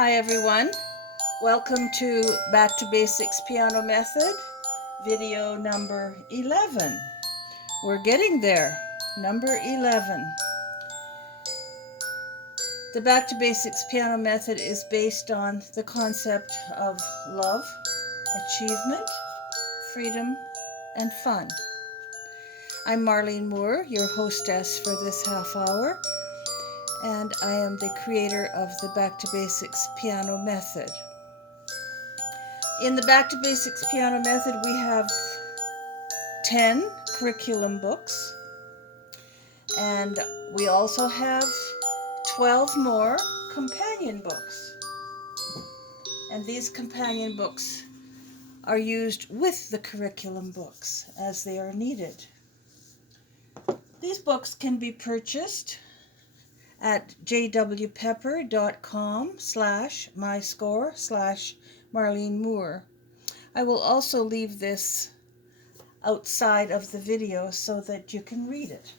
Hi everyone, welcome to Back to Basics Piano Method, video number 11. We're getting there, number 11. The Back to Basics Piano Method is based on the concept of love, achievement, freedom, and fun. I'm Marlene Moore, your hostess for this half hour, and I am the creator of the Back to Basics Piano Method. In the Back to Basics Piano Method, we have 10 curriculum books, and we also have 12 more companion books. And these companion books are used with the curriculum books as they are needed. These books can be purchased at jwpepper.com/myscore/Marlene Moore. I will also leave this outside of the video so that you can read it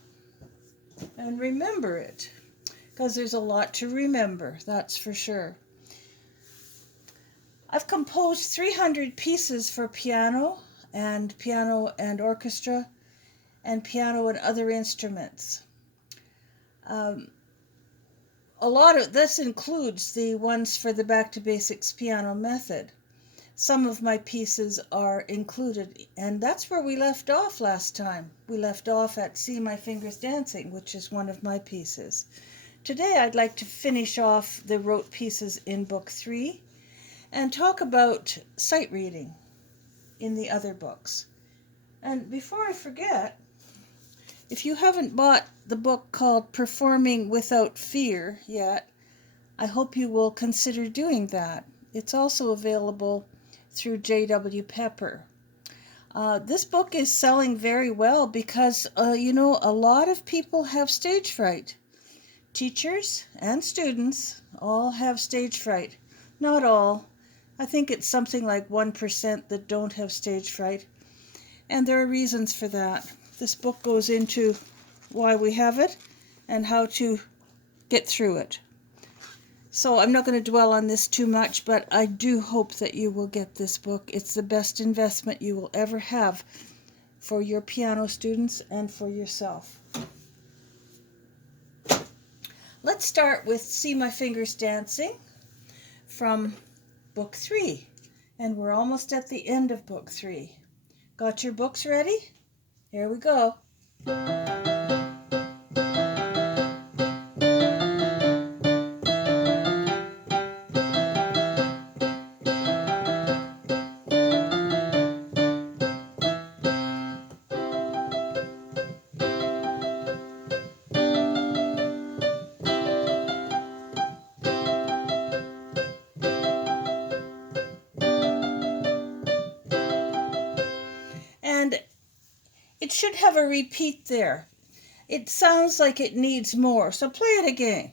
and remember it, because there's a lot to remember, that's for sure. I've composed 300 pieces for piano and orchestra and piano and other instruments. A lot of this includes the ones for the Back to Basics Piano Method. Some of my pieces are included, and that's where we left off last time. We left off at See My Fingers Dancing, which is one of my pieces. Today I'd like to finish off the rote pieces in Book 3 and talk about sight reading in the other books. And before I forget, if you haven't bought the book called Performing Without Fear yet, I hope you will consider doing that. It's also available through J.W. Pepper. This book is selling very well because, a lot of people have stage fright. Teachers and students all have stage fright. Not all. I think it's something like 1% that don't have stage fright. And there are reasons for that. This book goes into why we have it and how to get through it. So I'm not going to dwell on this too much, but I do hope that you will get this book. It's the best investment you will ever have for your piano students and for yourself. Let's start with See My Fingers Dancing from Book 3. And we're almost at the end of Book 3. Got your books ready? Here we go. And it should have a repeat there. It sounds like it needs more, so play it again.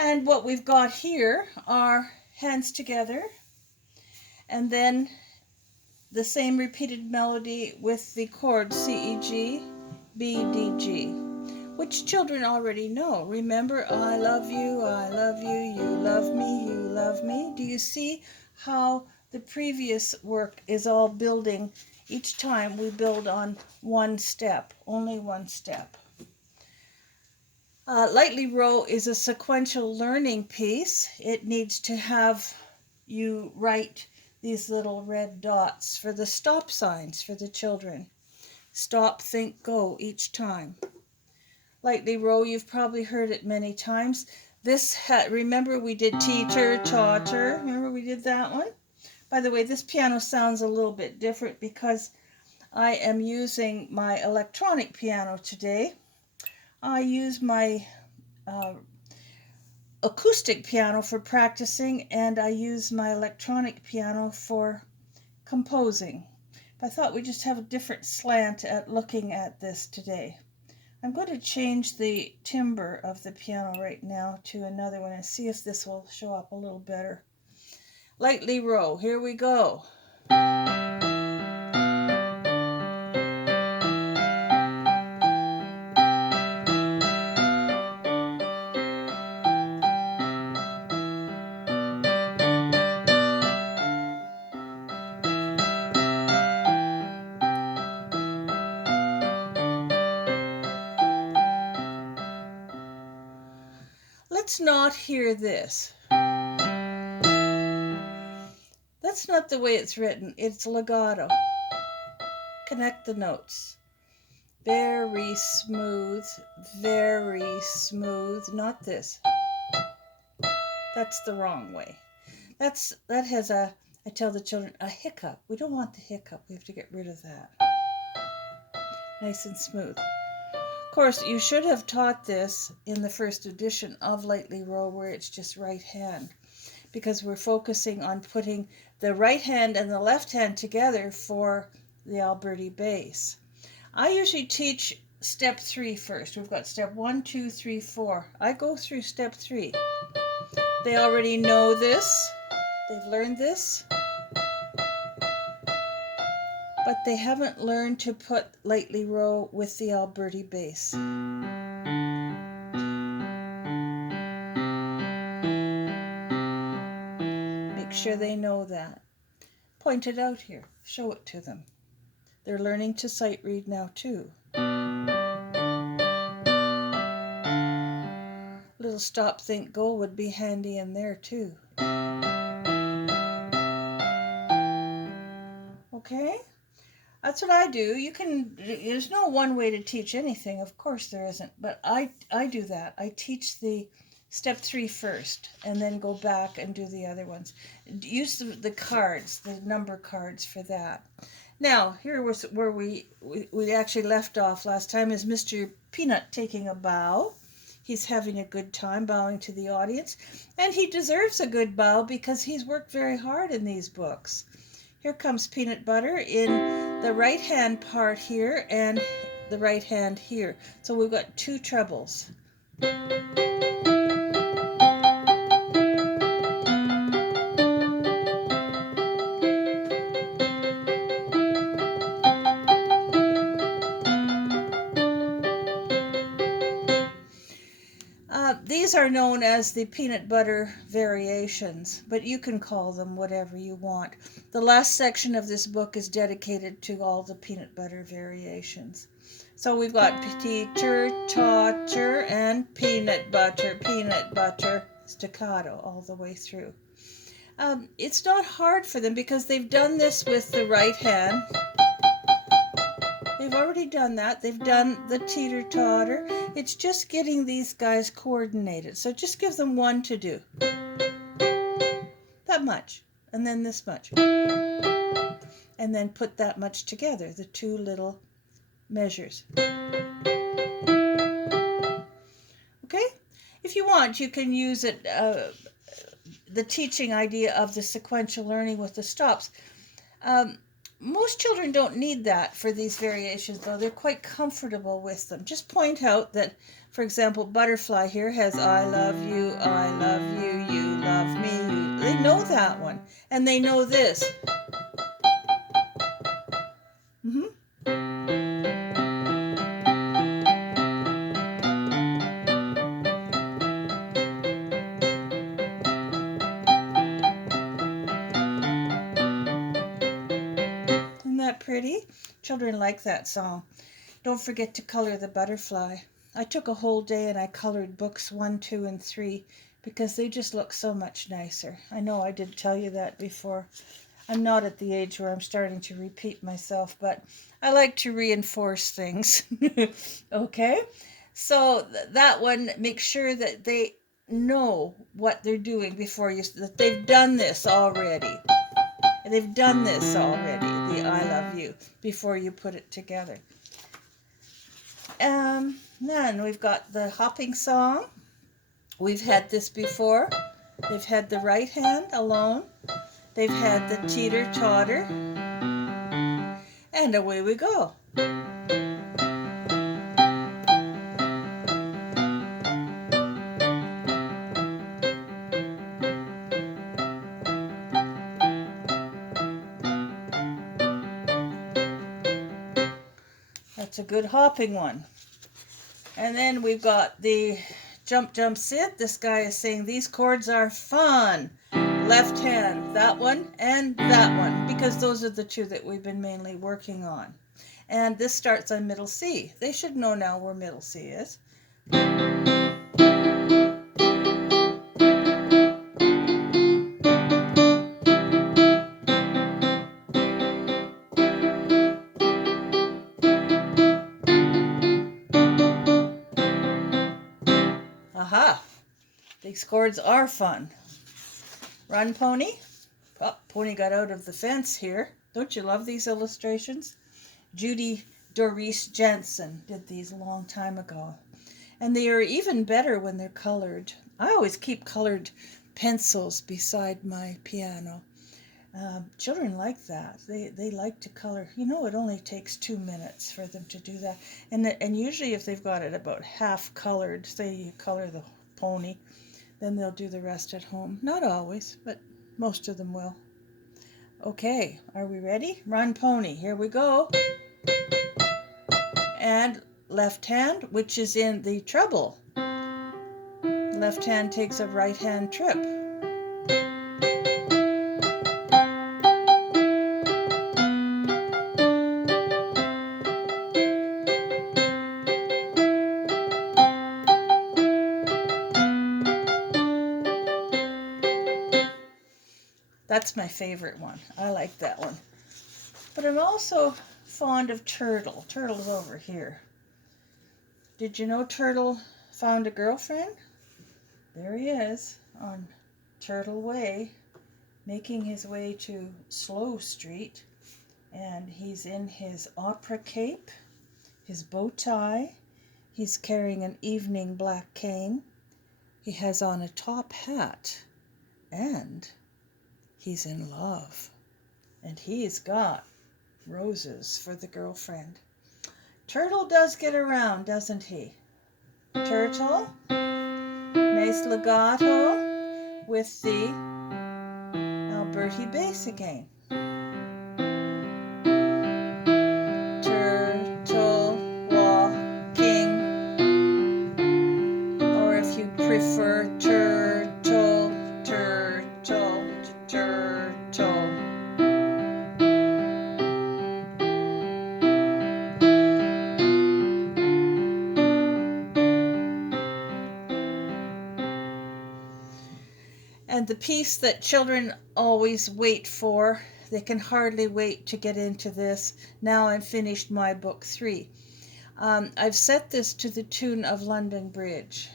And what we've got here are hands together, and then the same repeated melody with the chords C, E, G, B, D, G, which children already know. Remember, I love you, you love me, you love me. Do you see how the previous work is all building? Each time we build on one step, only one step. Lightly Row is a sequential learning piece. It needs to have you write these little red dots for the stop signs for the children. Stop, think, go each time. Lightly Row, you've probably heard it many times. Remember we did teeter, totter. Remember we did that one? By the way, this piano sounds a little bit different because I am using my electronic piano today. I use my acoustic piano for practicing, and I use my electronic piano for composing. I thought we'd just have a different slant at looking at this today. I'm going to change the timbre of the piano right now to another one and see if this will show up a little better. Lightly row, here we go. Let's not hear this. That's not the way it's written. It's legato. Connect the notes. Very smooth, not this. That's the wrong way. That has I tell the children, a hiccup. We don't want the hiccup. We have to get rid of that. Nice and smooth. Of course, you should have taught this in the first edition of Lightly Row, where it's just right hand, because we're focusing on putting the right hand and the left hand together for the Alberti bass. I usually teach step 3 first. We've got step 1, 2, 3, 4. I go through step 3. They already know this. They've learned this. But they haven't learned to put Lightly Row with the Alberti bass. Make sure they know that. Point it out here. Show it to them. They're learning to sight read now too. Little stop, think, go would be handy in there too. Okay? That's what I do. There's no one way to teach anything, of course there isn't, but I do that. I teach the step 3 first and then go back and do the other ones. Use the cards, the number cards for that. Now, here was where we actually left off last time, is Mr. Peanut taking a bow. He's having a good time bowing to the audience, and he deserves a good bow because he's worked very hard in these books. Here comes Peanut Butter in the right hand part here and the right hand here. So we've got 2 trebles. These are known as the peanut butter variations, but you can call them whatever you want. The last section of this book is dedicated to all the peanut butter variations. So we've got teacher, taughter, and peanut butter, staccato all the way through. It's not hard for them because they've done this with the right hand. They've already done that. They've done the teeter-totter. It's just getting these guys coordinated. So just give them one to do. That much. And then this much. And then put that much together, the 2 little measures. Okay? If you want, you can use it, the teaching idea of the sequential learning with the stops. Most children don't need that for these variations, though. They're quite comfortable with them. Just point out that, for example, Butterfly here has I love you, you love me. They know that one. And they know this. Pretty. Children like that song. Don't forget to color the butterfly. I took a whole day and I colored books 1, 2, and 3 because they just look so much nicer. I know I did tell you that before. I'm not at the age where I'm starting to repeat myself, but I like to reinforce things. Okay? So that one, make sure that they know what they're doing that they've done this already. They've done this already, the I love you, before you put it together. Then we've got the hopping song. We've had this before. They've had the right hand alone. They've had the teeter-totter. And away we go. That's a good hopping one. And then we've got the jump, jump, sit. This guy is saying these chords are fun. Left hand, that one and that one, because those are the two that we've been mainly working on. And this starts on middle C. They should know now where middle C is. Aha! These chords are fun. Run, pony. Oh, pony got out of the fence here. Don't you love these illustrations? Judy Doris Jensen did these a long time ago. And they are even better when they're colored. I always keep colored pencils beside my piano. Children like that. They like to color. You know, it only takes 2 minutes for them to do that. And usually if they've got it about half colored, say you color the pony, then they'll do the rest at home. Not always, but most of them will. Okay, are we ready? Run, pony. Here we go. And left hand, which is in the treble. Left hand takes a right hand trip. That's my favorite one. I like that one. But I'm also fond of Turtle. Turtle's over here. Did you know Turtle found a girlfriend? There he is on Turtle Way, making his way to Slow Street. And he's in his opera cape, his bow tie. He's carrying an evening black cane. He has on a top hat. And he's in love. And he's got roses for the girlfriend. Turtle does get around, doesn't he? Turtle. Nice legato with the Alberti bass again. Turtle walking. Or if you prefer, turtle, turtle, turtle. And the piece that children always wait for, they can hardly wait to get into this. Now I'm finished my book 3. I've set this to the tune of London Bridge.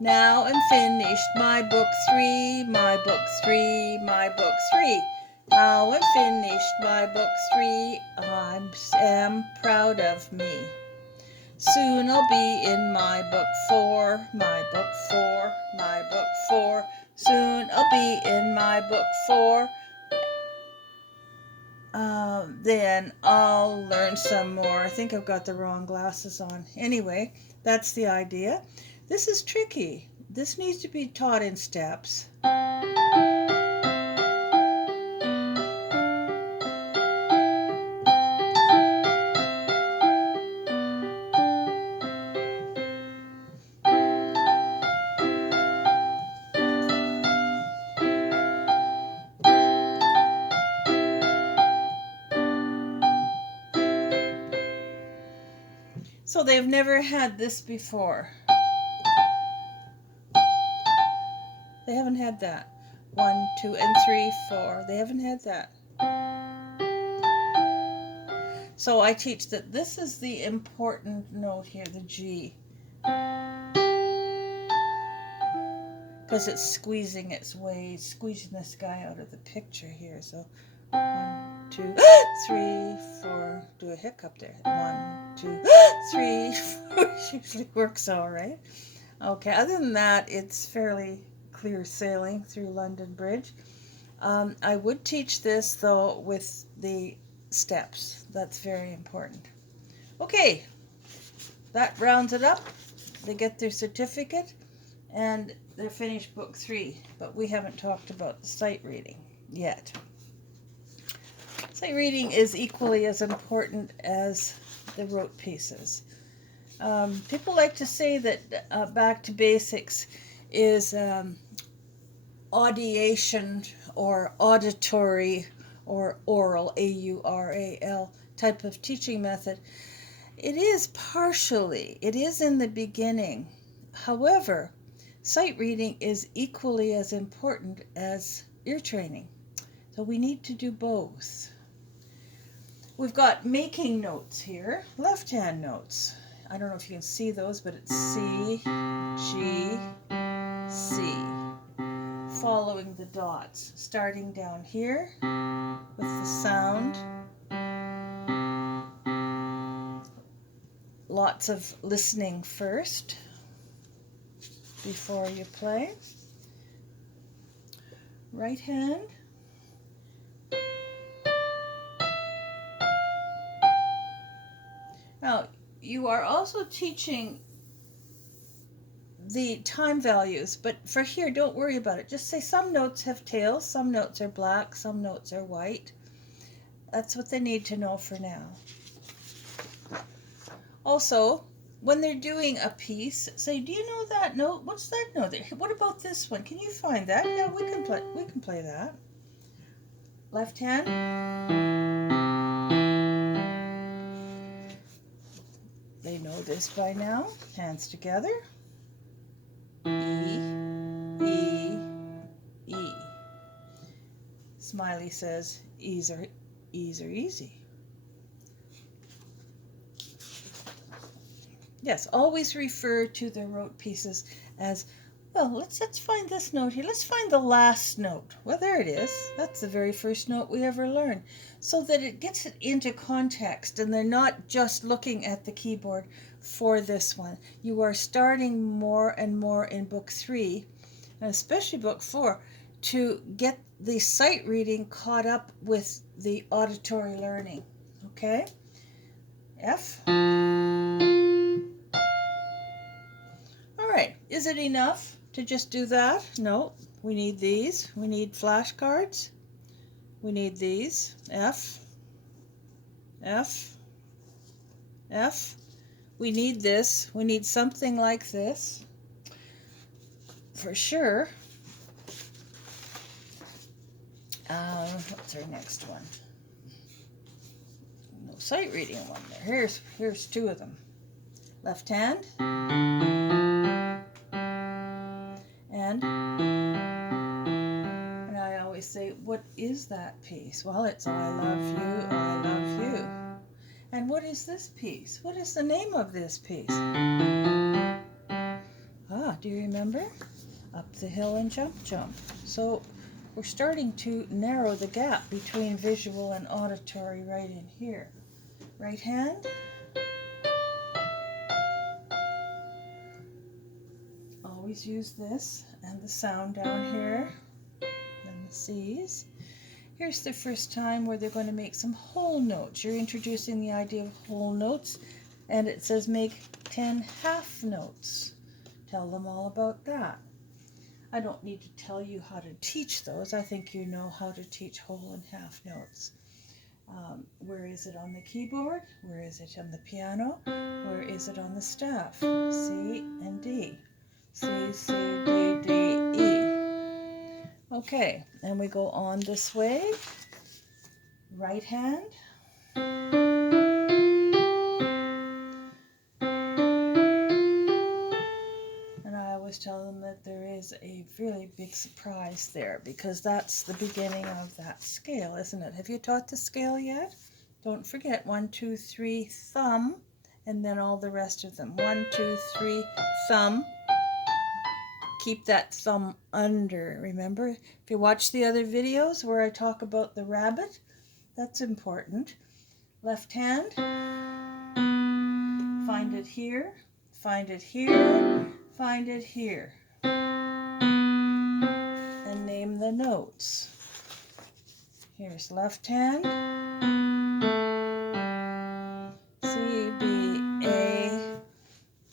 Now I'm finished my book 3, my book 3, my book 3. Now I'm finished my book 3, I am proud of me. Soon I'll be in my book 4, my book 4, my book 4. Soon I'll be in my book 4. Then I'll learn some more. I think I've got the wrong glasses on. Anyway, that's the idea. This is tricky. This needs to be taught in steps. So they've never had this before. They haven't had that. 1, 2, and 3, 4. They haven't had that. So I teach that this is the important note here, the G. Because it's squeezing its way, squeezing this guy out of the picture here. So 1, 2, 3, 4. Do a hiccup there. 1, 2, 3, 4. Usually works all right. Okay, other than that, it's fairly clear sailing through London Bridge. I would teach this, though, with the steps. That's very important. Okay, that rounds it up. They get their certificate, and they're finished book 3. But we haven't talked about the sight reading yet. Sight reading is equally as important as the rote pieces. People like to say that Back to Basics is audiation or auditory or oral, AURAL, type of teaching method. It is partially. It is in the beginning. However, sight reading is equally as important as ear training. So we need to do both. We've got making notes here, left-hand notes. I don't know if you can see those, but it's C, G, C. Following the dots, starting down here with the sound. Lots of listening first before you play. Right hand. Now, you are also teaching the time values, but for here, don't worry about it. Just say some notes have tails, some notes are black, some notes are white. That's what they need to know for now. Also, when they're doing a piece, say, do you know that note? What's that note? What about this one? Can you find that? Yeah, we can play that. Left hand. They know this by now. Hands together. E, E, E. Smiley says, E's are easy. Yes, always refer to the rote pieces as, well, let's find this note here. Let's find the last note. Well, there it is. That's the very first note we ever learned. So that it gets it into context and they're not just looking at the keyboard for this one. You are starting more and more in book 3, and especially book 4, to get the sight reading caught up with the auditory learning. Okay? F. Alright, is it enough to just do that? No, we need these. We need flashcards. We need these. F, F, F. We need this. We need something like this. For sure. What's our next one? No sight reading one there. Here's 2 of them. Left hand. And I always say, what is that piece? Well, it's I love you, I love you. And what is this piece? What is the name of this piece? Do you remember? Up the hill and jump, jump. So we're starting to narrow the gap between visual and auditory right in here. Right hand. Always use this and the sound down here and the C's. Here's the first time where they're going to make some whole notes. You're introducing the idea of whole notes, and it says make 10 half notes. Tell them all about that. I don't need to tell you how to teach those. I think you know how to teach whole and half notes. Where is it on the keyboard? Where is it on the piano? Where is it on the staff? C and D. C, C, D, D, E. Okay, and we go on this way. Right hand. And I always tell them that there is a really big surprise there because that's the beginning of that scale, isn't it? Have you taught the scale yet? Don't forget 1, 2, 3, thumb, and then all the rest of them. 1, 2, 3, thumb. keep that thumb under. Remember, if you watch the other videos where I talk about the rabbit, that's important. Left hand, find it here, find it here, find it here. And name the notes. Here's left hand, C, B, A,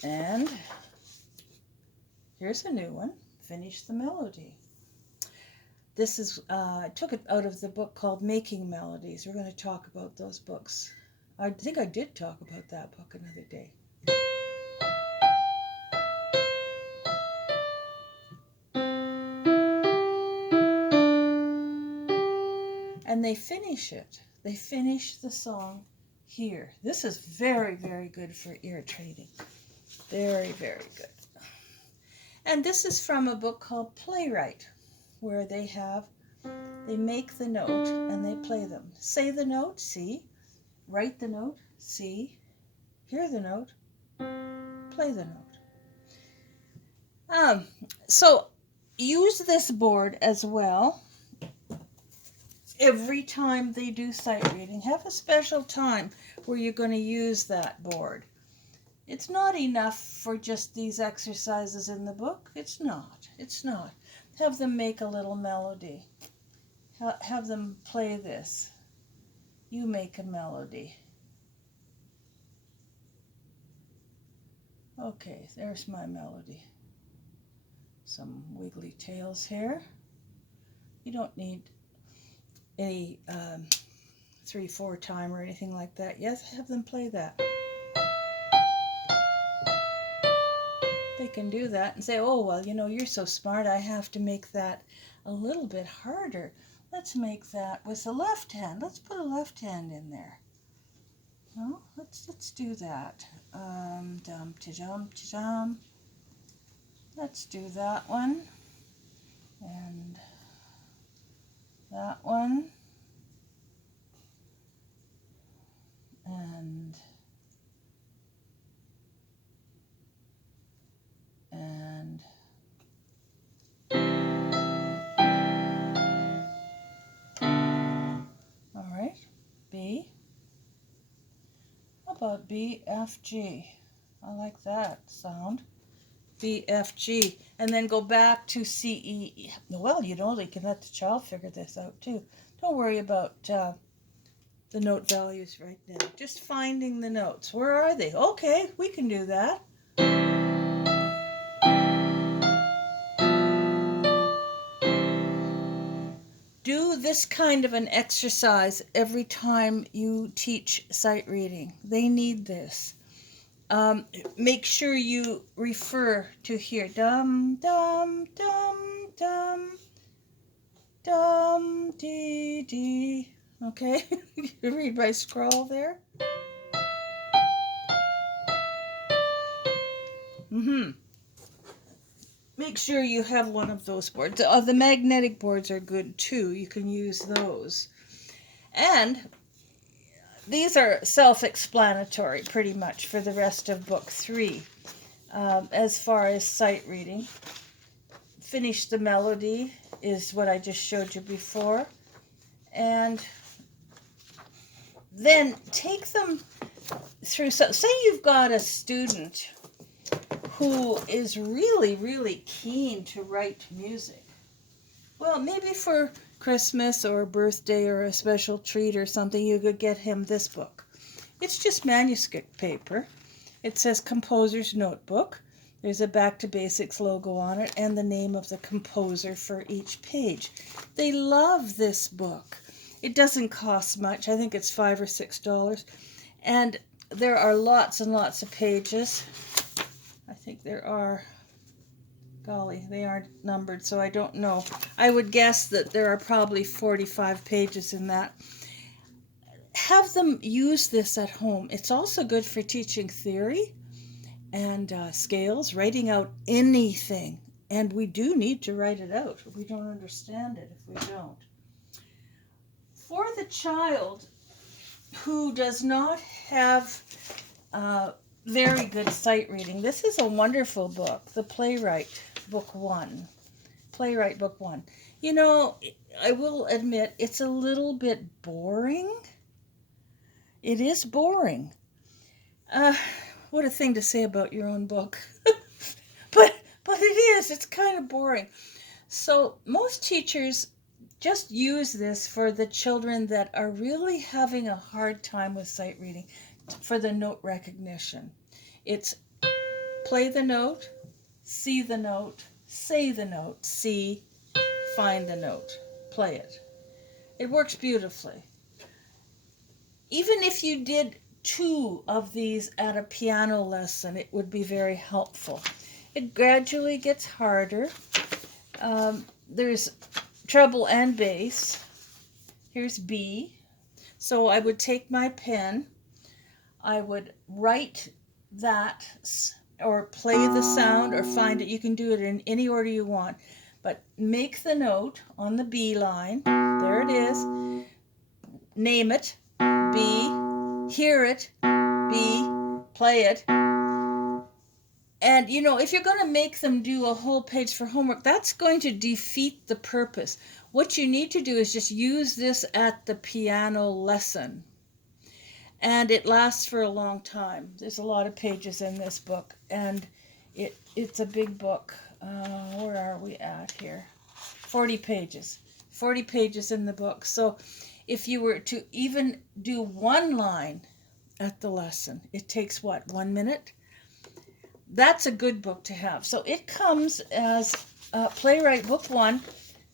and here's a new one, finish the melody. This is, I took it out of the book called Making Melodies. We're going to talk about those books. I think I did talk about that book another day. And they finish it. They finish the song here. This is very, very good for ear training. Very, very good. And this is from a book called Playwright, where they make the note and they play them. Say the note, C. Write the note, C. Hear the note, play the note. So use this board as well. Every time they do sight reading, have a special time where you're going to use that board. It's not enough for just these exercises in the book. It's not. It's not. Have them make a little melody. Have them play this. You make a melody. Okay, there's my melody. Some wiggly tails here. You don't need any 3/4 time or anything like that. Yes, have them play that. They can do that and say, oh, well, you know, you're so smart, I have to make that a little bit harder. Let's make that with the left hand. Let's put a left hand in there. Well, let's do that. Dum-ta-dum-ta-dum. Let's do that one. And that one. And all right, B. How about B, F, G? I like that sound. B, F, G. And then go back to C, E. Well, you know, they can let the child figure this out too. Don't worry about the note values right now. Just finding the notes. Where are they? Okay, we can do that. Do this kind of an exercise every time you teach sight reading. They need this. Make sure you refer to here. Dum, dum, dum, dum, dum, dee, dee. Okay, you read my scroll there. Make sure you have one of those boards. The magnetic boards are good too. You can use those. And these are self-explanatory pretty much for the rest of book 3. As far as sight reading, finish the melody is what I just showed you before. And then take them through. So, say you've got a student who is really, really keen to write music. Well, maybe for Christmas or a birthday or a special treat or something, you could get him this book. It's just manuscript paper. It says Composer's Notebook. There's a Back to Basics logo on it and the name of the composer for each page. They love this book. It doesn't cost much. I think it's $5 or $6. And there are lots and lots of pages. I think there are, golly, they aren't numbered, so I don't know. I would guess that there are probably 45 pages in that. Have them use this at home. It's also good for teaching theory and scales, writing out anything. And we do need to write it out. We don't understand it if we don't. For the child who does not have very good sight reading, this is a wonderful book, The Playwright. Book 1. Playwright Book 1. You know, I will admit it's a little bit boring. It is boring. Uh, what a thing to say about your own book. but but it is. It's kind of boring. So most teachers just use this for the children that are really having a hard time with sight reading, for the note recognition. It's play the note, see the note, say the note, see, find the note, play it. It works beautifully. Even if you did 2 of these at a piano lesson, it would be very helpful. It gradually gets harder. There's treble and bass. Here's B. So I would take my pen, I would write that or play the sound or find it. You can do it in any order you want, but make the note on the B line. There it is. Name it, B, hear it, B, play it. And, you know, if you're going to make them do a whole page for homework, that's going to defeat the purpose. What you need to do is just use this at the piano lesson. And it lasts for a long time. There's a lot of pages in this book, and it's a big book. Where are we at here? 40 pages. 40 pages in the book. So if you were to even do 1 line at the lesson, it takes what, 1 minute? That's a good book to have. So it comes as Playwright Book 1,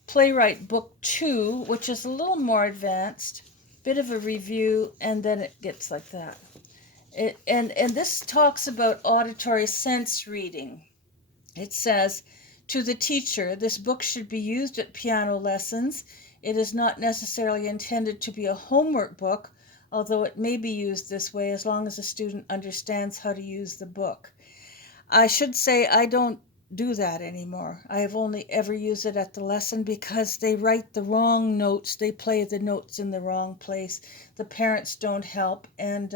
Playwright Book 2, which is a little more advanced, bit of a review, and then it gets like that. And this talks about auditory sense reading. It says, to the teacher, this book should be used at piano lessons. It is not necessarily intended to be a homework book, although it may be used this way as long as the student understands how to use the book. I should say I don't do that anymore. I have only ever used it at the lesson because they write the wrong notes. They play the notes in the wrong place. The parents don't help. And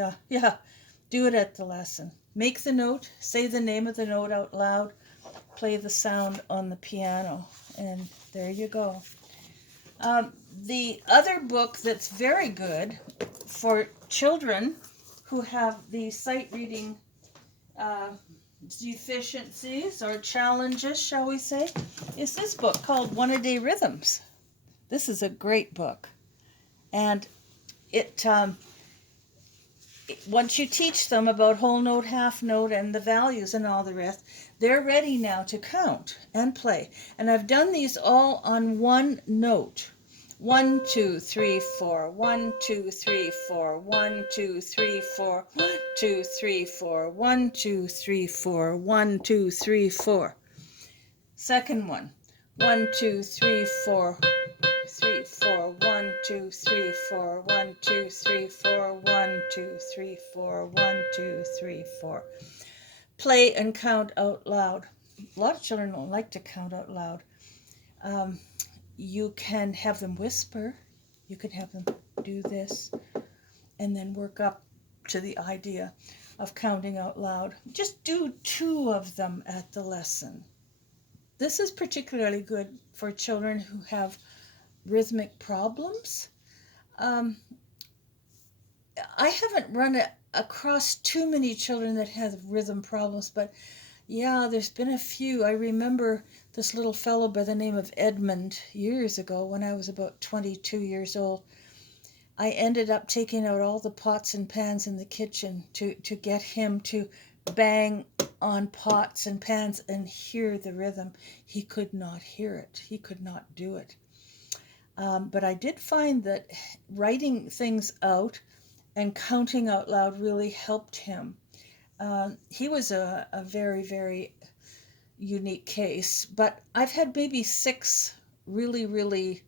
do it at the lesson. Make the note, say the name of the note out loud, play the sound on the piano, and there you go. The other book that's very good for children who have the sight reading deficiencies or challenges, shall we say, is this book called One-A-Day Rhythms. This is a great book. And it once you teach them about whole note, half note, and the values and all the rest, they're ready now to count and play. And I've done these all on 1 note. 1, 2, 3, 4. 1, 2, 3, 4. 1, 2, 3, 4. 1, 2, 3, 4. 1, 2, 3, 4. 1, 2, 3, 4. Second one. 1, 2, 3, 4. 3, 4. 1, 2, 3, 4. 1, 2, 3, 4. 1, 2, 3, 4. 1, 2, 3, 4. Play and count out loud. A lot of children don't like to count out loud. You can have them whisper. You can have them do this and then work up to the idea of counting out loud. Just do 2 of them at the lesson. This is particularly good for children who have rhythmic problems. I haven't run across too many children that have rhythm problems, but yeah, there's been a few. I remember this little fellow by the name of Edmund years ago when I was about 22 years old. I ended up taking out all the pots and pans in the kitchen to get him to bang on pots and pans and hear the rhythm. He could not hear it. He could not do it. But I did find that writing things out and counting out loud really helped him. He was a very, very unique case, but I've had maybe 6 really, really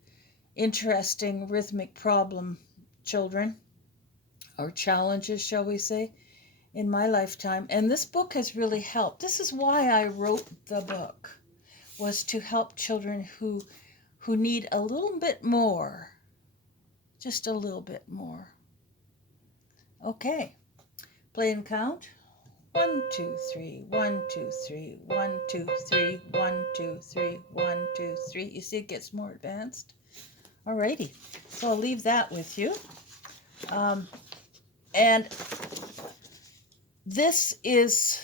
interesting rhythmic problem children, or challenges, shall we say, in my lifetime. And this book has really helped. This is why I wrote the book, was to help children who need a little bit more, just a little bit more. Okay, play and count. 1, 2, 3, 1, 2, 3, 1, 2, 3, 1, 2, 3, 1, 2, 3. You see it gets more advanced? Alrighty, so I'll leave that with you. And this is,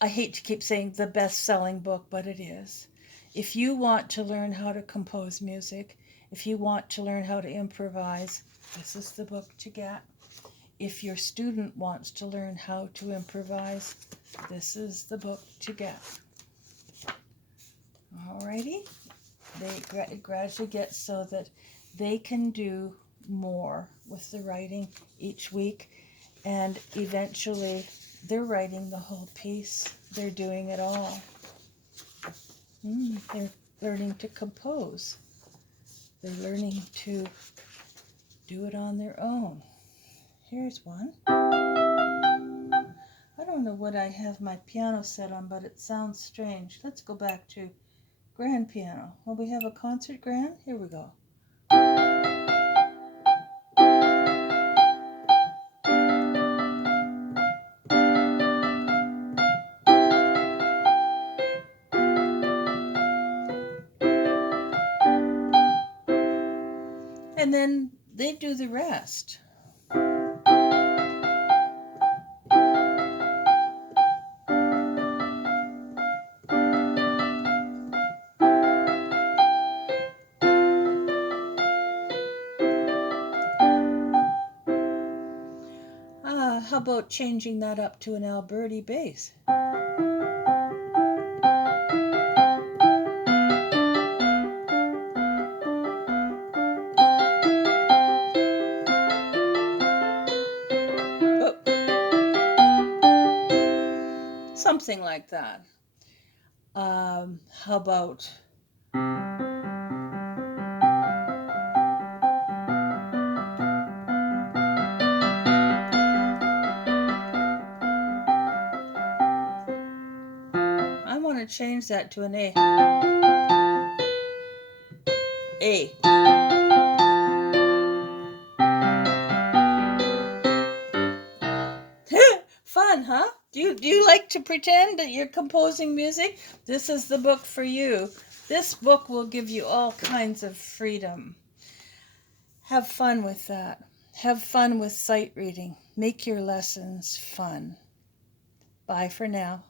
I hate to keep saying the best-selling book, but it is. If you want to learn how to compose music, if you want to learn how to improvise, this is the book to get. If your student wants to learn how to improvise, this is the book to get. Alrighty? They gradually get so that they can do more with the writing each week, and eventually they're writing the whole piece. They're doing it all. They're learning to compose. They're learning to do it on their own. Here's one. I don't know what I have my piano set on, but it sounds strange. Let's go back to grand piano. Well, we have a concert grand. Here we go. And then they do the rest. How about changing that up to an Alberti bass? Oh. Something like that. How about I want to change that to an A. A. Fun, huh? Do you like to pretend that you're composing music? This is the book for you. This book will give you all kinds of freedom. Have fun with that. Have fun with sight reading. Make your lessons fun. Bye for now.